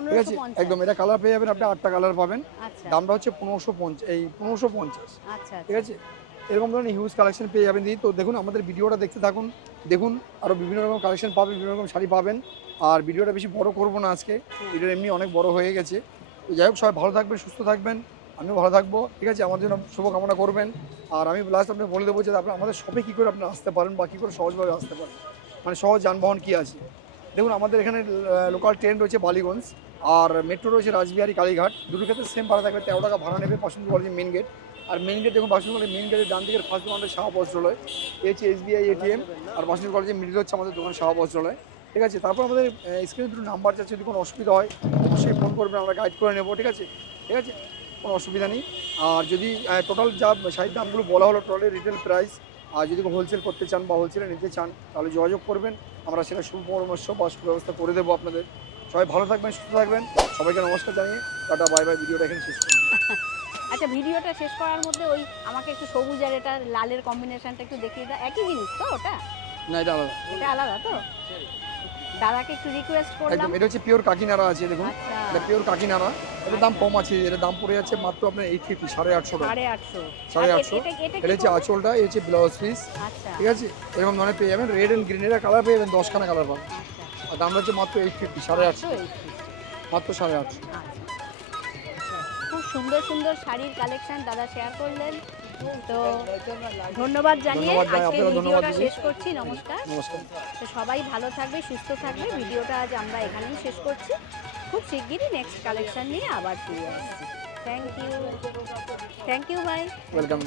ঠিক আছে? একদম। এটা কালার পেয়ে যাবেন, আপনি 8টা কালার পাবেন। দামটা হচ্ছে 1550, ঠিক আছে? এরকম ধরনের হিউজ কালেকশন পেয়ে যাবেন দিদি। তো দেখুন, আমাদের ভিডিওটা দেখতে থাকুন, দেখুন আরও বিভিন্ন রকম কালেকশন পাবেন, বিভিন্ন রকম শাড়ি পাবেন। আর ভিডিওটা বেশি বড় করবো না আজকে, ভিডিও এমনি অনেক বড় হয়ে গেছে। তো যাই হোক, সবাই ভালো থাকবেন, সুস্থ থাকবেন, আমিও ভালো থাকবো, ঠিক আছে? আমার জন্য শুভকামনা করবেন। আর আমি লাস্ট আপনি বলে দেবো যে আপনার আমাদের শপে কী করে আপনারা আসতে পারেন, বা কী করে সহজভাবে আসতে পারেন, মানে সহজ যানবাহন কী আছে। দেখুন, আমাদের এখানে লোকাল ট্রেন রয়েছে বালিগঞ্জ, আর মেট্রো রয়েছে রাসবিহারী, কালীঘাট। দুটো ক্ষেত্রে সেম ভাড়া থাকবে, 13 টাকা ভাড়া নেবে। বাসন্তী কলেজের মেন গেট, আর মেন গেট দেখুন, বাসন্তী কলেজের মেন গেটের ডান দিকের ফার্স্ট দোকানটা শাহ বস্ত্রালয়, এই হচ্ছে SBI ATM। আর বাসন্তী কলেজের মিডিল হচ্ছে আমাদের দোকান শাহ বস্ত্রালয়, ঠিক আছে? তারপর আমাদের স্ক্রিনে দুটো নাম্বার যাচ্ছে, যদি কোনো অসুবিধা হয় অবশ্যই ফোন করবেন, আমরা গাইড করে নেবো, ঠিক আছে? ঠিক আছে, কোনো অসুবিধা নেই। আর যদি টোটাল যা শাড়ির দামগুলো বলা হলো, টোটালের রিটেল প্রাইস, আর যদি হোলসেল করতে চান বা হোলসেলে নিতে চান, তাহলে যোগাযোগ করবেন, আমরা সেটা সুপরামর্শ বা সুব্যবস্থা করে দেবো আপনাদের। সবাই ভালো থাকবেন, সুস্থ থাকবেন, সবাইকে নমস্কার জানিয়ে টাটা বাই বাই। ভিডিওটা এখানে শেষ করুন। আচ্ছা, ভিডিওটা শেষ করার মধ্যে ওই আমাকে একটু সবুজ আর এটা লালের কম্বিনেশনটা একটু দেখিয়ে দাও। একই জিনিস তো ওটা? না, এটা আলাদা। এটা আলাদা তো? দাদাকে একটু রিকোয়েস্ট করলাম। একদম, এটা হচ্ছে পিওর কাকিনাড়া আছে, দেখুন এটা পিওর কাকিনাড়া। এর দাম কম আছে, এর দাম পড়ে যাচ্ছে মাত্র আপনার 850, 850 টাকা, 850। এটা হচ্ছে আঁচলটা, এই হচ্ছে ব্লাউজ পিস, ঠিক আছে? এরকম ধরনের পেয়ে যাবেন, রেড এন্ড গ্রিন, এর কালার পেয়ে যাবেন 10খানা কালার পাবেন। আর দামটা হচ্ছে মাত্র 850, 850, মাত্র 850। খুব সুন্দর সুন্দর শাড়ির কালেকশন দাদা শেয়ার করলেন। তো ধন্যবাদ জানিয়ে আজকে ভিডিওটা শেষ করছি। নমস্কার। তো সবাই ভালো থাকবে, সুস্থ থাকবে। ভিডিওটা আজ আমরা এখানেই শেষ করছি। খুব শিগগিরই নেক্সট কালেকশন নিয়ে আবার ফিরে আসছি। থ্যাংক ইউ ভাই। ওয়েলকাম।